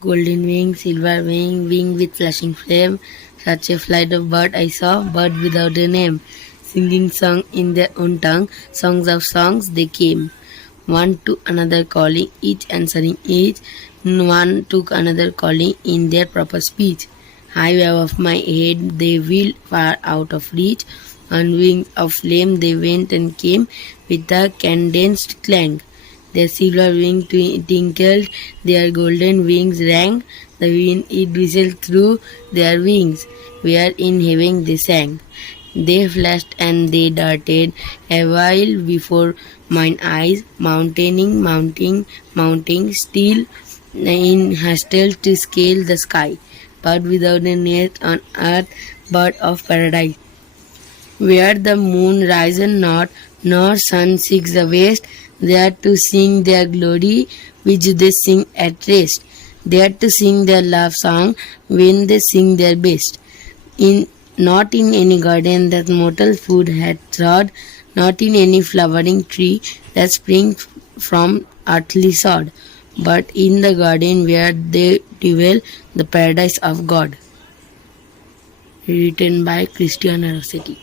Golden wing, silver wing, wing with flashing flame. Such a flight of bird I saw, bird without a name. Singing song in their own tongue, songs of songs they came. One to another calling, each answering each. One to another calling in their proper speech. High above my head they wheeled far out of reach. On wings of flame they went and came with a cadenced clang. Their silver wings tinkled, their golden wings rang. The wind it whistled through their wings, where in heaven they sang. They flashed and they darted a while before mine eyes, mounting, still in haste to scale the sky, but without a net on earth, bird of paradise. Where the moon rises not, nor sun seeks the west, they are to sing their glory, which they sing at rest. They are to sing their love song when they sing their best. Not in any garden that mortal foot had trod, not in any flowering tree that springs from earthly sod, but in the garden where they dwell, the paradise of God. Written by Christiana Rossetti.